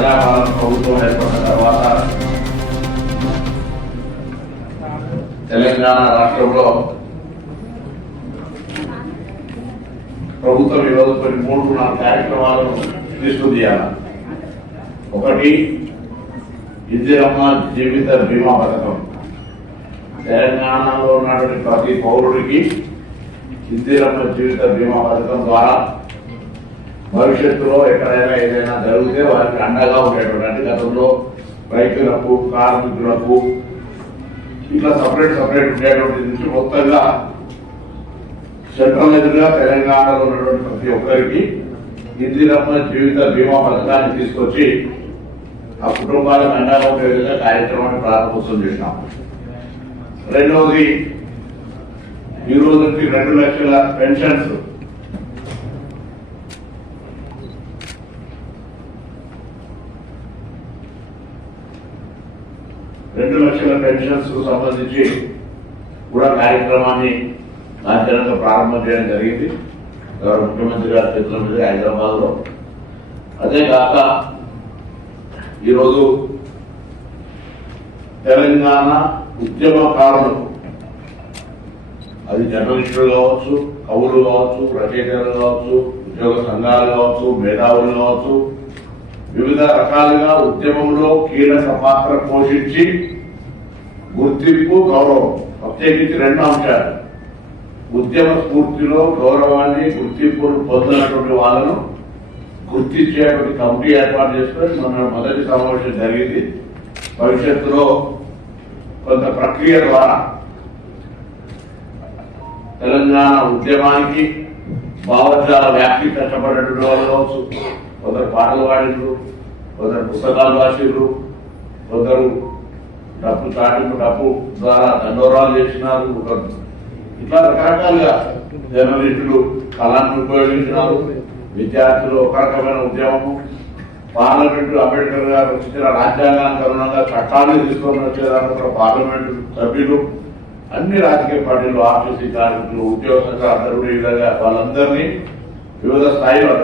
ప్రజాపాలన ప్రభుత్వం ఏర్పడిన తర్వాత తెలంగాణ రాష్ట్రంలో ప్రభుత్వం ఈరోజు కొన్ని 3-4 కార్యక్రమాలను తీసుకుతీయాలి. ఒకటి, ఇందిరమ్మ జీవిత బీమా పథకం. తెలంగాణలో ఉన్నటువంటి ప్రతి పౌరుడికి ఇందిరమ్మ జీవిత బీమా పథకం ద్వారా భవిష్యత్తులో ఎక్కడైనా ఏదైనా జరిగితే వారికి అండగా ఉండేటువంటి, గతంలో రైతులకు, కార్మికులకు ఇట్లా సపరేట్ ఉండేటువంటి నుంచి మొత్తంగా సెంట్రల్ ఎదురుగా తెలంగాణలో ఉన్నటువంటి ప్రతి ఒక్కరికి ఇందిరమ్మ జీవిత బీమా పథకాన్ని తీసుకొచ్చి ఆ కుటుంబాలకు అండగా ఉండే విధంగా కార్యక్రమాన్ని ప్రారంభోత్సవం చేసినాం. రెండవది, ఈ రోజు నుంచి 2 లక్షల పెన్షన్స్ కు సంబంధించి కూడా కార్యక్రమాన్ని లాంఛనంగా ప్రారంభం చేయడం జరిగింది గౌరవ ముఖ్యమంత్రి గారి చేతుల మీద హైదరాబాద్ లో. అదే కాక ఈరోజు తెలంగాణ ఉద్యమకారులకు, అది జర్నలిస్టులు కావచ్చు, కవులు కావచ్చు, రచయితలు కావచ్చు, ఉద్యోగ సంఘాలు కావచ్చు, మేధావులు కావచ్చు, వివిధ రకాలుగా ఉద్యమంలో కీలక పాత్ర పోషించి గుర్తింపు, గౌరవం, ప్రత్యేకించి 2 అంశాలు. ఉద్యమ స్ఫూర్తిలో గౌరవాన్ని, గుర్తింపును పొందినటువంటి వాళ్ళను గుర్తించేటువంటి కమిటీ ఏర్పాటు చేసుకొని మన మొదటి సమావేశం జరిగింది. భవిష్యత్తులో కొంత ప్రక్రియ ద్వారా తెలంగాణ ఉద్యమానికి భావజాల వ్యాప్తి కష్టపడినటువంటి వాళ్ళు కావచ్చు, కొందరు పాటలు పాడినరు, కొందరు పుస్తకాలు రాసిరు, కొందరు డప్పు ద్వారా దండోరాలు చేసినారు, ఇట్లా రకరకాలుగా జర్నలిస్టులు కళాన్ని ఉపయోగించినారు. విద్యార్థులు ఒక రకమైన ఉద్యమము, పార్లమెంటు అంబేద్కర్ గారు వచ్చిన రాజ్యాంగానికి అనుగుణంగా చట్టాన్ని తీసుకొని వచ్చేదానికి పార్లమెంటు సభ్యులు, అన్ని రాజకీయ పార్టీలు, ఆర్టీసీ కార్మికులు, ఉద్యోగ సంఘాలు అందరూ ఈ విధంగా వాళ్ళందరినీ వివిధ స్థాయిలో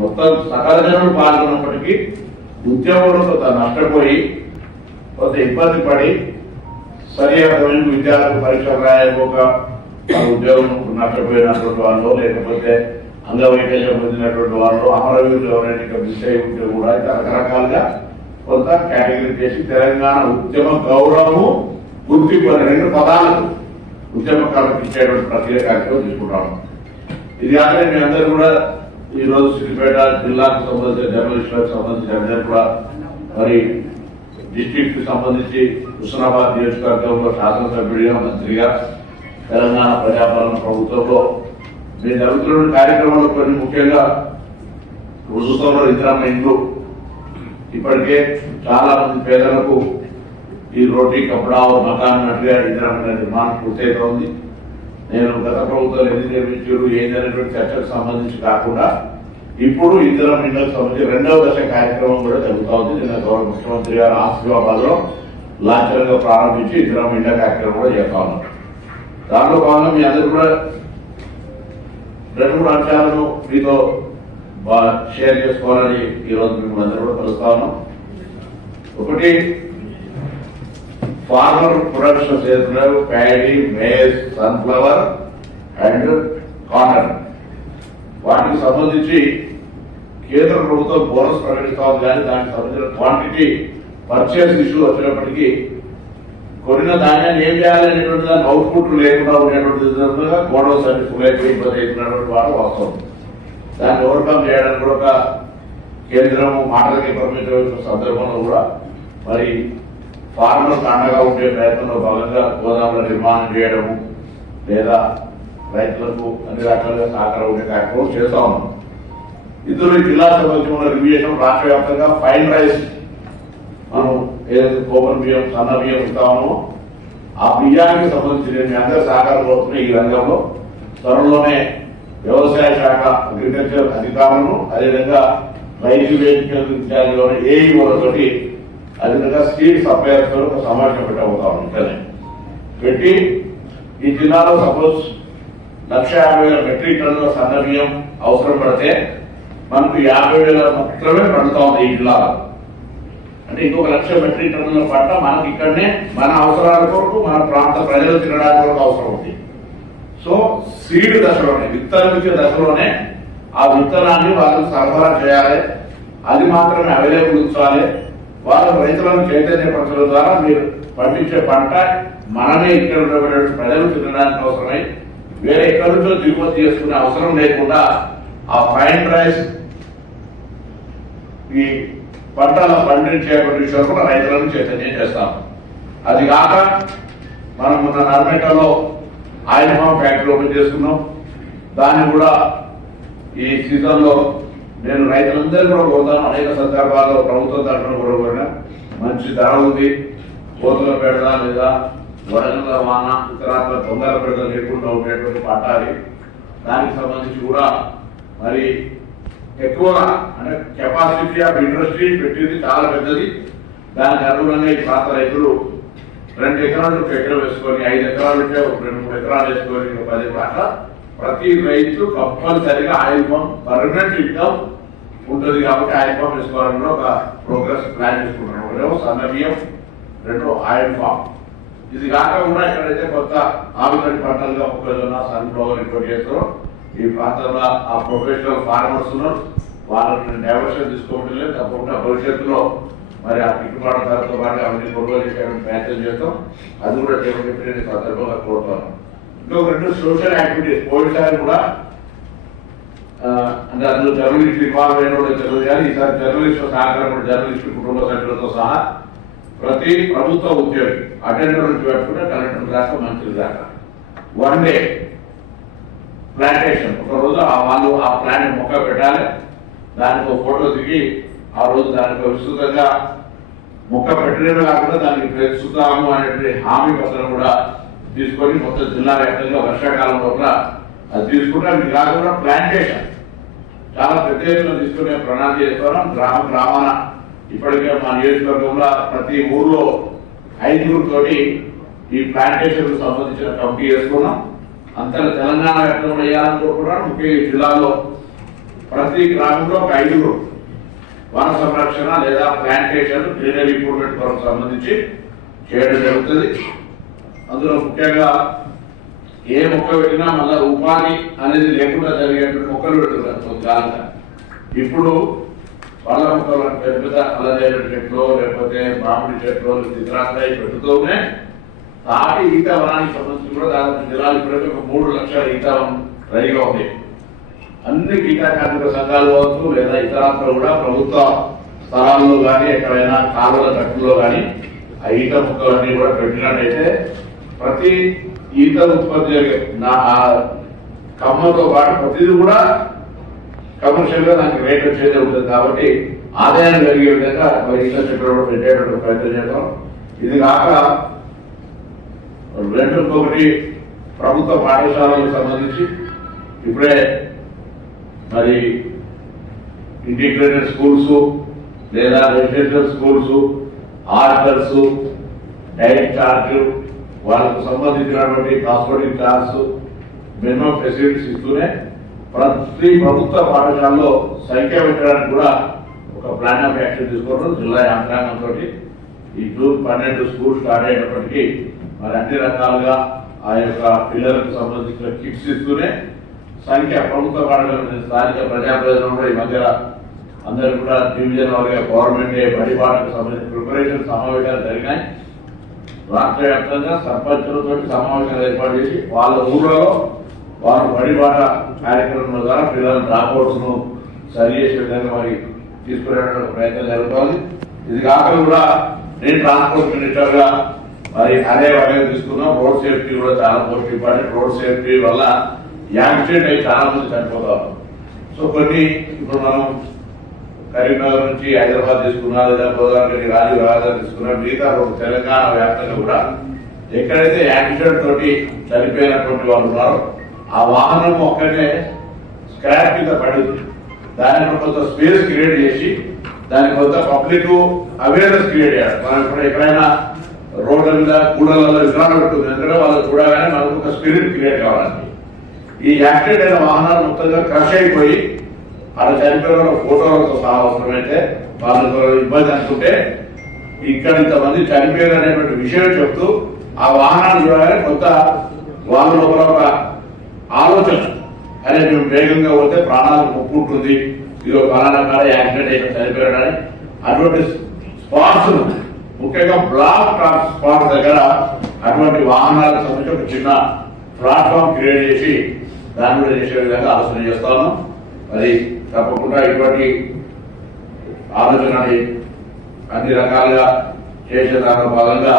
మొత్తం సకల జనులు పాల్గొన్నప్పటికీ ఉద్యోగంలో కొంత నష్టపోయి, కొంత ఇబ్బంది పడి, సరైన విద్యార్థులు పరీక్షలు రాయకపోక ఉద్యోగం నష్టపోయినటువంటి వాళ్ళు, లేకపోతే అంగవైకల్యం పొందినటువంటి వాళ్ళు, అమరవీరులు ఎవరైనా మిస్ అయి ఉంటే కూడా రకరకాలుగా కొంత కేటగిరీ చేసి తెలంగాణ ఉద్యమ గౌరవము, గుర్తింపు 2 పదాలకు ఉద్యమకారులకు ఇచ్చేటువంటి ప్రక్రియ కార్యక్రమం తీసుకుంటాము. ఇది కాక మీ అందరూ కూడా ఈ రోజు సిద్దిపేట జిల్లాకు సంబంధించిన జర్నలిస్టులకు సంబంధించిన అందరూ కూడా మరి డిస్ట్రిక్ట్ కి సంబంధించి హుస్నాబాద్ నియోజకవర్గంలో శాసనసభ్యుడిగా, మంత్రిగా, తెలంగాణ ప్రజాపాలన ప్రభుత్వంలో మేము జరుగుతున్న కార్యక్రమాలు కొన్ని ముఖ్యంగా రుజువులో ఇందిరమ్మ ఇండ్లు ఇప్పటికే చాలా మంది పేదలకు ఈ రోటీ కపడా మకాన్ నట్టుగా ఇందిరమ్మ నిర్మాణం పూర్తయితోంది. నేను గత ప్రభుత్వాలు ఎన్ని నిర్మించారు ఏంటనేటువంటి చర్చకు సంబంధించి కాకుండా ఇప్పుడు ఇందిరమ్మ ఇండ్లకు సంబంధించి 2వ దశ కార్యక్రమం కూడా జరుగుతూ ఉంది. నిన్న గౌరవ ముఖ్యమంత్రి గారు ఆసిఫాబాద్ లో లాంఛనంగా ప్రారంభించి ఇందిరమ్మ ఇండ్ల కార్యక్రమం కూడా చేస్తా ఉన్నారు. దాంట్లో భాగంగా మీ అందరూ కూడా 2-3 అంశాలను మీతో షేర్ చేసుకోవాలని ఈరోజు మేము అందరూ కూడా కలుస్తా ఉన్నాం. ఒకటి, ఫార్మర్ ప్రొడక్షన్ చేస్తున్నారు, paddy, maize, sunflower and cotton. వాటికి సంబంధించి కేంద్ర ప్రభుత్వం బోనస్ ప్రకటిస్తా ఉంది, కానీ దానికి సంబంధించిన క్వాంటిటీ పర్చేస్ ఇష్యూ వచ్చినప్పటికీ కొనిన ధాన్యాన్ని ఏం చేయాలనేటువంటి దానికి అవుట్పుట్ లేకుండా ఉండేటువంటి గోడౌన్స్ అన్ని ఫుల్ అయిపోయి ఇబ్బంది అవుతున్నటువంటి వాడు వాస్తవం. దాన్ని ఓవర్కమ్ చేయడానికి కూడా ఒక కేంద్రం మాటలకి పరిమితమైన సందర్భంలో కూడా మరి ఫార్మర్లకు అండగా ఉండే ప్రయత్నంలో భాగంగా గోదాముల నిర్మాణం చేయడము, లేదా రైతులకు అన్ని రకాలుగా సహకారం ఉండే కార్యక్రమం చేస్తా ఉన్నాం. ఇందులో జిల్లా సంబంధించిన రివ్యూ చేసిన రాష్ట్ర వ్యాప్తంగా ఫైన్ రైస్, మనం ఏదైతే కోపన్ బియ్యం, సన్న బియ్యం ఇస్తామో ఆ బియ్యానికి సంబంధించి నేను అందరూ సహకారం కోరుతున్నాయి. ఈ రంగంలో త్వరలోనే వ్యవసాయ శాఖ, అగ్రికల్చర్ అధికారులను, అదేవిధంగా రైతు వేదికలోని ఏఈఓలతోటి, అదేవిధంగా సీడ్ సప్లయర్స్ తో ఒక సమావేశం పెట్టబోతాం. ఇంటనే పెట్టి ఈ జిల్లాలో సపోజ్ 1,50,000 మెట్రిక్ టన్నుల సన్న బియ్యం అవసరం పడితే మనకు 50,000 మాత్రమే పండుతా ఉంది ఈ జిల్లాలో. అంటే ఇంకొక 1,00,000 మెట్రిక్ టన్నుల పంట మనకి ఇక్కడనే మన అవసరాల కొరకు మన ప్రాంత ప్రజలు తినడానికి కొరకు అవసరం ఉంది. సో సీడ్ దశలోనే, విత్తనం ఇచ్చే దశలోనే ఆ విత్తనాన్ని వాళ్ళకి సరఫరా చేయాలి, అది మాత్రమే అవైలబుల్ ఉంచాలి. వాళ్ళ రైతులను చైతన్యపరచడం ద్వారా మీరు పండించే పంట మనమే ఇక్కడ ఉన్నటువంటి ప్రజలు తినడానికి అవసరమై వేరే ఎక్కడి నుంచో దిగుమతి చేసుకునే అవసరం లేకుండా ఆ ఫైన్ రైస్ ఈ పంటల పండించే విషయం కూడా రైతులను చైతన్యం చేస్తాం. అది కాక మనం మొన్న నర్మేటలో ఆయిల్ ఫామ్ ఫ్యాక్టరీ ఓపెన్ చేసుకున్నాం. దాన్ని కూడా ఈ సీజన్ లో నేను రైతులందరూ కూడా కోరుతాను. అనేక సందర్భాల్లో ప్రభుత్వం తరఫున కూడా కోరిన మంచి ధర ఉంది, కోతుల పెడద లేదా వడగల వాన ఇతర తొందర పెడద లేకుండా ఉండేటువంటి పంట అది. దానికి సంబంధించి కూడా మరి ఎక్కువగా అంటే కెపాసిటీ ఆఫ్ ఇండస్ట్రీ పెట్టింది చాలా పెద్దది. దానికి అనుగుణంగా ఈ ప్రాంత రైతులు 2 ఎకరాలు ఎకరం వేసుకొని 5 ఎకరాలు ఉంటే 2-3 ఎకరాలు వేసుకొని 10 ఎకరాల ప్రతి రైతు కంపల్సరిగా ఆయిల్ పంప్ పర్మనెంట్ ఇన్కమ్ ఉంటుంది. కాబట్టి ఆయిల్ పంప్ వేసుకోవాలని ఒక ప్రోగ్రెస్ ప్లాన్ చేసుకుంటున్నాం. ఒకటేమో సన్న బియ్యం, 2 ఆయిల్ పంప్. ఇది కాకుండా ఎక్కడైతే కొత్త ఆలుగడ్డ పంటలుగా మొక్కజొన్న, సన్ఫ్లవర్ ఇంకోటి చేస్తారో ఈ ప్రాంతంలో ఆ ప్రొఫెషనల్ ఫార్మర్స్ ఉన్నారు. వాళ్ళని డైవర్షన్ తీసుకోవడం లేదు. తప్పకుండా భవిష్యత్తులో మరి ఆ గిట్టుబాటు ధరతో పాటు అవన్నీ కొనుగోలు చేయడానికి ప్రయత్నం చేస్తాం. అది కూడా చెప్పి సందర్భంగా కోరుతాను. ఇంకొక 2 సోషల్ యాక్టివిటీస్ పోయినసారి కూడా అంటే అందులో జర్నలిస్ట్ ఇన్వాల్వ్ అయిన కూడా తెలియదు, కానీ ఈసారి జర్నలిస్టు సహకారం కూడా జర్నలిస్టు కుటుంబ సభ్యులతో సహా ప్రతి ప్రభుత్వ ఉద్యోగి అటెండర్ నుంచి పెట్టుకుంటే కలెక్టర్ దాకా మంత్రి దాకా 1 డే ప్లాంటేషన్, ఒక రోజు వాళ్ళు ఆ ప్లాంట్ మొక్క పెట్టాలి. దానికి ఒక ఫోటో దిగి ఆ రోజు దానికి విస్తృతంగా మొక్క పెట్టడమే కాకుండా దానికి పెంచుతాము అనేటువంటి హామీ పత్రం కూడా తీసుకొని మొత్తం జిల్లా వ్యాప్తంగా వర్షాకాలం లోపల అది తీసుకుంటే అది కాకుండా ప్లాంటేషన్ చాలా పెద్ద ఎత్తున తీసుకునే ప్రణాళిక చేస్తున్నాం. గ్రామాన ఇప్పటికే మా నియోజకవర్గంలో ప్రతి ఊర్లో 5 ఈ ప్లాంటేషన్ సంబంధించిన కమిటీ చేసుకున్నాం. అంతా తెలంగాణ వ్యాప్తంగా వేయాలనుకుంటున్నాం. ముఖ్యంగా జిల్లాలో ప్రతి గ్రామంలో ఒక 5 వన సంరక్షణ లేదా ప్లాంటేషన్ గ్రీనరీ ఇంప్రూవ్మెంట్ కొరకు సంబంధించి చేయడం జరుగుతుంది. అందులో ముఖ్యంగా ఏ మొక్క పెట్టినా మళ్ళీ ఉపాధి అనేది లేకుండా జరిగేటువంటి మొక్కలు పెడుతున్నారు కొంతకాలంగా. ఇప్పుడు పళ్ళ మొక్కలు పెద్ద పెద్ద అల్లనేరు చెట్లు లేకపోతే మామిడి చెట్లు ఇతరాస్తాయి పెడుతూనే తాటి ఈత వనానికి సంబంధించి కూడా దాదాపు జిల్లాలు ఇప్పటికీ ఒక 3 లక్షల ఈత వనం రెడీగా ఉంది. అన్ని గీతా కార్మిక సంఘాలు కావచ్చు లేదా ఇతరాత్ర కూడా ప్రభుత్వ స్థలాల్లో కానీ ఎక్కడైనా కాలువల గట్టుల్లో కానీ ఆ ఈత మొక్కలన్నీ కూడా పెట్టినట్టయితే ప్రతి ఈత ఉత్పత్తి కమ్మతో పాటు ప్రతిదీ కూడా కమర్షియల్ గా దానికి రేట్ వచ్చేది ఉంటుంది. కాబట్టి ఆదాయం కలిగే విధంగా ఈత చెట్లు కూడా పెట్టేటువంటి ప్రయత్నం చేద్దాం. ఇది కాక 2 ప్రభుత్వ పాఠశాలలకు సంబంధించి ఇప్పుడే మరి ఇంటిగ్రేటెడ్ స్కూల్స్ లేదా residential schools, hostels, diet charge, వాళ్ళకు సంబంధించినటువంటి కాస్మెటిక్ చార్జ్, మినిమం ఫెసిలిటీస్ ఇస్తూనే ప్రతి ప్రభుత్వ పాఠశాలలో సంఖ్య పెట్టడానికి కూడా ఒక ప్లాన్ ఆఫ్ యాక్షన్ తీసుకోవడం జిల్లా యంత్రాంగంతో ఈ జూన్ 12 స్కూల్ స్టార్ట్ అయినప్పటికీ మరి అన్ని రకాలుగా ఆ యొక్క పిల్లలకు సంబంధించిన కిట్స్ ఇస్తూనే సంఖ్య ప్రభుత్వ పాఠశాల స్థానిక ప్రజాప్రతినిధులు కూడా ఈ మధ్య అందరూ కూడా డివిజన్ వారిగా గవర్నమెంట్ బడి పాటకు సంబంధించిన ప్రిపరేషన్ సమావేశాలు జరిగినాయి. రాష్ట్ర వ్యాప్తంగా సర్పంచులతో సమావేశాలు ఏర్పాటు చేసి వాళ్ళ ఊళ్ళలో వారు బడి పాట కార్యక్రమం ద్వారా పిల్లల డ్రాప్అవుట్స్ ను సరి చేసే విధంగా మరి తీసుకునేటువంటి ప్రయత్నం జరుగుతోంది. ఇది కాకుండా కూడా నేను ట్రాన్స్పోర్ట్ మినిస్టర్ గా మరి అదే వరకు తీసుకున్నాం. రోడ్ సేఫ్టీ కూడా చాలా మోస్ట్ ఇంపార్టెంట్. రోడ్ సేఫ్టీ వల్ల యాక్సిడెంట్ అయి చాలా మంది చనిపోతారు. సో కొన్ని ఇప్పుడు మనం కరీంనగర్ నుంచి హైదరాబాద్ తీసుకున్నా లేదా గోదావరి రాజీవ్ రహదారి తీసుకున్నా మిగతా తెలంగాణ వ్యాప్తంగా కూడా ఎక్కడైతే యాక్సిడెంట్ తోటి చనిపోయినటువంటి వాళ్ళు ఉన్నారో ఆ వాహనం ఒక్కటే స్క్రాప్ కింద పడింది. దానికి కొంత స్పేస్ క్రియేట్ చేసి దానికి కొంత పబ్లిక్ అవేర్నెస్ క్రియేట్ చేయాలి. మనం ఇప్పుడు ఎక్కడైనా రోడ్ల మీద కూడలలో విగ్రహాలు పెట్టుకుంది, ఎందుకంటే వాళ్ళు చూడగానే మనకు ఒక స్పిరిట్ క్రియేట్ కావాలండి. ఈ యాక్సిడెంట్ అయిన వాహనాలు మొత్తంగా క్రష్ అయిపోయి అలా చనిపోయిన ఫోటోలతో సహా అవసరమైతే వాళ్ళతో ఇబ్బంది అనుకుంటే ఇక్కడ ఇంతమంది చనిపోయారు అనేటువంటి విషయం చెప్తూ ఆ వాహనాలు చూడగానే కొత్త వాళ్ళ లోపల ఒక ఆలోచన, అదే మేము వేగంగా పోతే ప్రాణాలకు ముప్పు ఉంటుంది, ఇది ఫలానా కాడ యాక్సిడెంట్ అయితే చనిపోయాడని అటువంటి స్పాట్స్, ముఖ్యంగా బ్లాక్ స్పాట్ దగ్గర అటువంటి వాహనాలకు సంబంధించి ఒక చిన్న ప్లాట్ఫామ్ క్రియేట్ చేసి దాని కూడా చేసే విధంగా ఆలోచన చేస్తాను. మరి తప్పకుండా ఇటువంటి ఆలోచనని అన్ని రకాలుగా చేసే దానిలో భాగంగా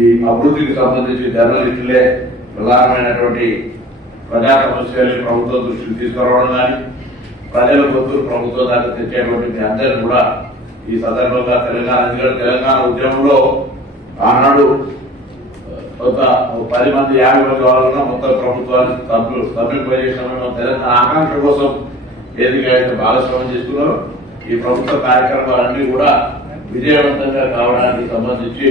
ఈ అభివృద్ధికి సంబంధించి జర్నలిస్టులే ప్రధానమైనటువంటి ప్రజా సమస్యల్ని ప్రభుత్వం దృష్టికి తీసుకురావడం కానీ ప్రజల గొంతులు ప్రభుత్వం దాకా తెచ్చేటువంటి మీ అందరినీ కూడా ఈ సందర్భంగా తెలంగాణ ఉద్యమంలో ఆనాడు కొంత 10 మంది 50 మంది వాళ్ళ మొత్తం ప్రభుత్వాన్ని తప్పింపజేసిన తెలంగాణ ఆకాంక్ష కోసం ఏదిగా అయితే భాగస్వామ్యం చేస్తున్నారో ఈ ప్రభుత్వ కార్యక్రమాలన్నీ కూడా విజయవంతంగా కావడానికి సంబంధించి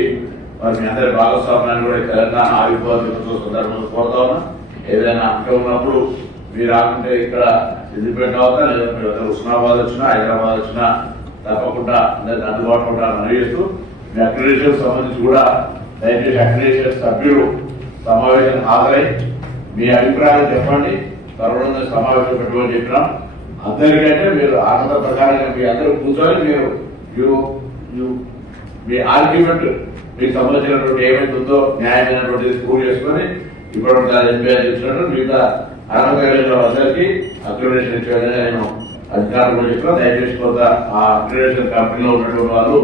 మరి మీ అందరి భాగస్వామ్యాన్ని కూడా తెలంగాణ ఆవిర్భావ దినోత్సవ సందర్భంగా కోరుతా ఉన్నా. ఏదైనా అంశం ఉన్నప్పుడు మీరు రాకుంటే ఇక్కడ సిద్దిపేట అవుతా, లేదంటే హుస్నాబాద్ వచ్చినా హైదరాబాద్ వచ్చినా తప్పకుండా అందరికి అందుబాటులో ఉంటారని మనవిస్తూ మీ అక్రిడేషన్ సంబంధించి కూడా దయచేసి అక్రిడేషన్ సభ్యులు సమావేశం హాజరై మీ అభిప్రాయాలు చెప్పండి. తరుణంగా సమావేశం పెట్టుకొని చెప్పినాం. అందరికంటే మీరు ఆనంద ప్రకారంగా మీ అందరూ కూర్చొని మీరు మీ ఆర్గ్యుమెంట్ మీకు సంబంధించినటువంటి ఏమైతే ఉందో న్యాయమైనటువంటి ప్రూవ్ చేసుకొని ఇప్పుడు ఎంపీఆర్ చేసినట్టు మిగతా 60 అందరికీ అక్రిడేషన్ ఇచ్చే విధంగా నేను అధికారులు చెప్పిన. దయచేసి కొంత ఆ అక్రిడేషన్ కంపెనీలో ఉన్నటువంటి వాళ్ళు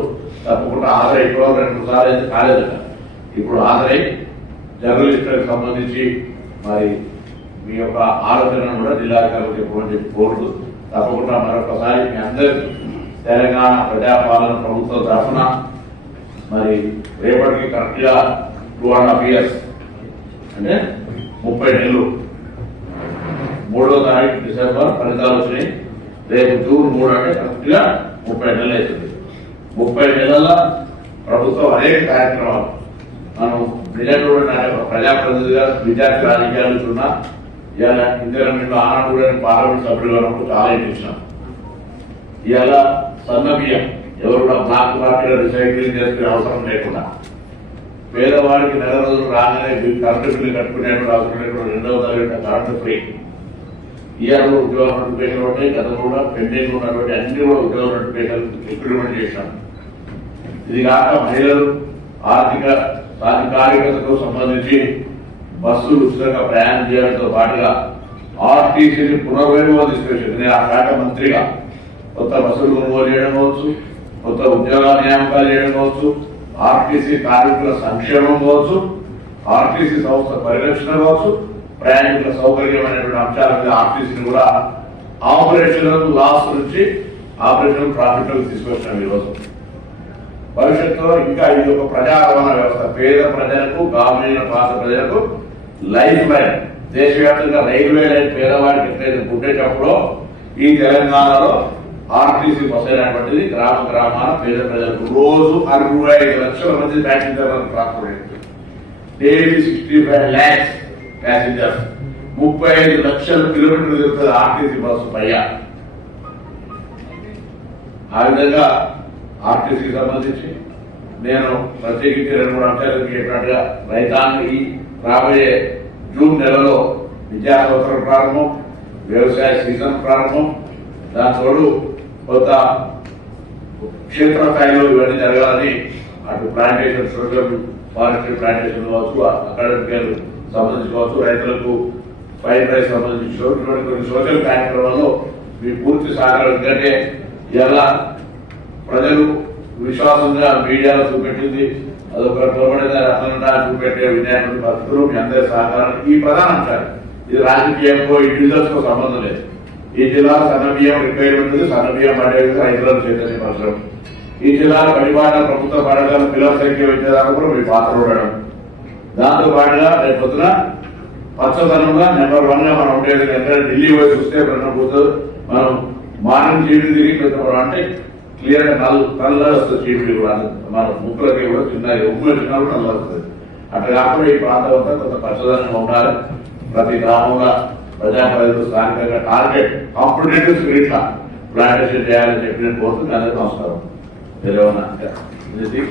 తప్పకుండా హాజరై 2 సార్లు అయితే కాలేదు, ఇప్పుడు హాజరై జర్నలిస్టులకు సంబంధించి మరి మీ యొక్క ఆలోచనను కూడా జిల్లాధికారులు చెప్పమని చెప్పి కోరుతూ తప్పకుండా మరొకసారి మీ అందరికీ తెలంగాణ ప్రజాపాలన ప్రభుత్వం తరఫున మరి రేపటికి కరెక్ట్ గా 2.5 years అంటే 30 నెలలు, 3వ తారీఖు డిసెంబర్ ఫలితాలు వచ్చినాయి. రేపు జూన్ 3 అంటే కరెక్ట్ గా 30 నెలలు అవుతుంది. 30 నెలల ప్రభుత్వం అనేక కార్యక్రమాలు మనం నిజంగా ప్రజాప్రతినిధిగా విద్యార్థి రాజకీయాలు ఉన్నా ఇవాళ ఇందిరామిలో ఆనాడు కూడా పార్లమెంట్ సభ్యులుగా ఉన్నప్పుడు చాలా ఇచ్చినాం. ఇవాళ సన్న బియ్యం ఎవరు కూడా బ్లాక్ మార్కెట్ రీసైక్లింగ్ చేసుకునే అవసరం లేకుండా పేదవాడికి నెల రోజులు రాగానే కరెంటు బిల్లు కట్టుకునేటువంటి అవసరం లేకుండా 2వ తరగతి కరెంటు ఫ్రీ. ఇవాళ ఉద్యోగ నోటిఫికేషన్ ఉంటాయి, గతంలో కూడా పెండింగ్ ఉన్నటువంటి అన్ని కూడా ఉద్యోగ నోటిఫికేషన్ ఇంప్లిమెంట్ చేశాం. ఇది కాక మహిళలు ఆర్థిక సాధికారికతకు సంబంధించి బస్సులు ఉచితంగా ప్రయాణం చేయడంతో పాటుగా ఆర్టీసీని పునర్వైభవం తీసుకొచ్చింది. నేను ఆ శాఖ మంత్రిగా కొత్త బస్సులు కొనుగోలు చేయడం కావచ్చు, కొత్త ఉద్యోగాల నియామకాలు చేయడం కావచ్చు, ఆర్టీసీ కార్మికుల సంక్షేమం కావచ్చు, ఆర్టీసీ సంస్థ పరిరక్షణ కావచ్చు, ప్రయాణికుల సౌకర్యమైనటువంటి అంశాల మీద ఆర్టీసీని కూడా ఆపరేషనల్ లాస్ నుంచి ఆపరేషనల్ ప్రాఫిట్ తీసుకొచ్చాం. ఈరోజు భవిష్యత్తులో ఇంకా ఇది ఒక ప్రజా రవాణా వ్యవస్థ, పేద ప్రజలకు గ్రామీణ ప్రాంత ప్రజలకు లైఫ్ లైన్, దేశవ్యాప్తంగా రైల్వే లైన్ పేదవాడికి ఎట్లయితే పుట్టేటప్పుడు ఈ తెలంగాణలో ఆర్టీసీ బస్ అయినటువంటిది గ్రామాన పేద ప్రజలకు రోజు 65 లక్షల మంది ప్యాసింజర్లను ట్రాన్స్పోర్ట్, డైలీ 65 lakhs ప్యాసింజర్స్, 35 లక్షల కిలోమీటర్లు తిరుగుతుంది ఆర్టీసీ బస్సు పైగా. ఆ విధంగా ఆర్టీసీకి సంబంధించి నేను ప్రత్యేకించి 2-3 అంశాలు చెప్పినట్టుగా రైతాంగ రాబోయే జూన్ నెలలో విద్యా సంవత్సరం ప్రారంభం, వ్యవసాయ సీజన్ ప్రారంభం, దాంతోడు కొత్త క్షేత్రస్థాయిలో ఇవన్నీ జరగాలని అటు ప్లాంటేషన్, సోషల్ ఫారెస్ట్రీ ప్లాంటేషన్ కావచ్చు, అకాడమిక్ సంబంధించుకోవచ్చు, రైతులకు ఫ్రైడ్ రైస్ సంబంధించి కొన్ని సోషల్ కార్యక్రమాల్లో మీ పూర్తి సహకారం. ఎందుకంటే ఇలా ప్రజలు విశ్వాసంగా మీడియాలో చూపెట్టింది అదొక అట్లా చూపెట్టే విధానం భక్తులు మీ అందరి సహకారం ఈ ప్రధాన అంశాలు. ఇది రాజకీయంలో ఇండివిజువల్స్ కు సంబంధం లేదు. ఈ జిల్లాలో సన్న బియ్యం రిక్వైర్మెంట్ ఉంది, సన్న బియ్యం పడే రైతులను చైతన్యపరచడం, ఈ జిల్లాలో పడిపాట ప్రభుత్వ పాఠశాల పిల్లల సంఖ్య వచ్చేదాకా కూడా మీ పాత్ర ఉండడం, దాంతో పాటుగా రేపు పొద్దున పచ్చదనంగా నెంబర్ 1 గా మనం ఉండేది. ఎందుకంటే ఢిల్లీ పోయి చూస్తే మనం మార్నింగ్ చీటి తిరిగి అంటే క్లియర్ గా నల్ల వస్తుంది, చీటి కూడా మన ముక్కులకి కూడా చిన్న ఉమ్ములు చిన్న కూడా నల్ల వస్తుంది. అట్లా కాకుండా ఈ ప్రాంతం అంతా కొంత పచ్చదనంగా ఉండాలి. ప్రతి గ్రామంలో ప్రజాప్రతినిధులు స్థానికంగా టార్గెట్ కాంపిటేటివ్ స్పిరిట్ లా ప్లాంటేషన్ చేయాలని చెప్పి నేను కోరుతుంది. అందరికీ నమస్కారం. తెలియనా ఇది